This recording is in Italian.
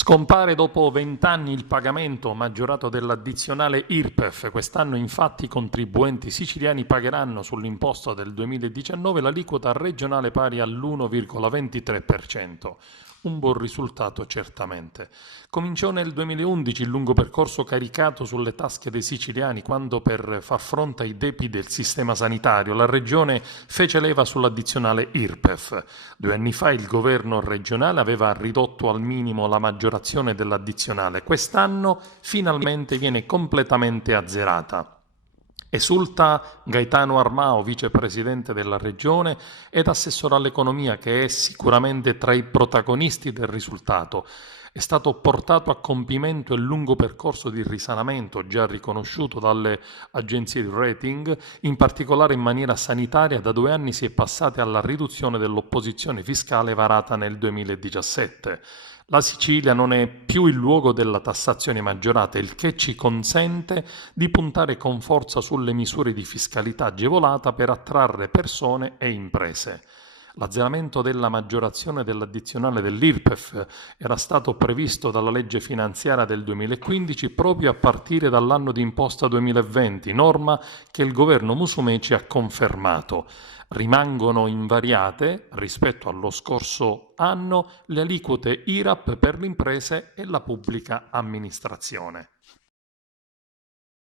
Scompare dopo 20 anni il pagamento maggiorato dell'addizionale IRPEF. Quest'anno infatti i contribuenti siciliani pagheranno sull'imposta del 2019 l'aliquota regionale pari all'1,23%. Un buon risultato certamente. Cominciò nel 2011 il lungo percorso caricato sulle tasche dei siciliani quando, per far fronte ai debiti del sistema sanitario, la regione fece leva sull'addizionale IRPEF. 2 anni fa il governo regionale aveva ridotto al minimo la maggiorazione dell'addizionale. Quest'anno finalmente viene completamente azzerata. Esulta Gaetano Armao, vicepresidente della regione ed assessore all'economia, che è sicuramente tra i protagonisti del risultato. È stato portato a compimento il lungo percorso di risanamento già riconosciuto dalle agenzie di rating, in particolare in maniera sanitaria. Da 2 anni si è passati alla riduzione dell'opposizione fiscale varata nel 2017. La Sicilia non è più il luogo della tassazione maggiorata, il che ci consente di puntare con forza sulle misure di fiscalità agevolata per attrarre persone e imprese. L'azzeramento della maggiorazione dell'addizionale dell'IRPEF era stato previsto dalla legge finanziaria del 2015 proprio a partire dall'anno di imposta 2020, norma che il governo Musumeci ha confermato. Rimangono invariate, rispetto allo scorso anno, le aliquote IRAP per le imprese e la pubblica amministrazione.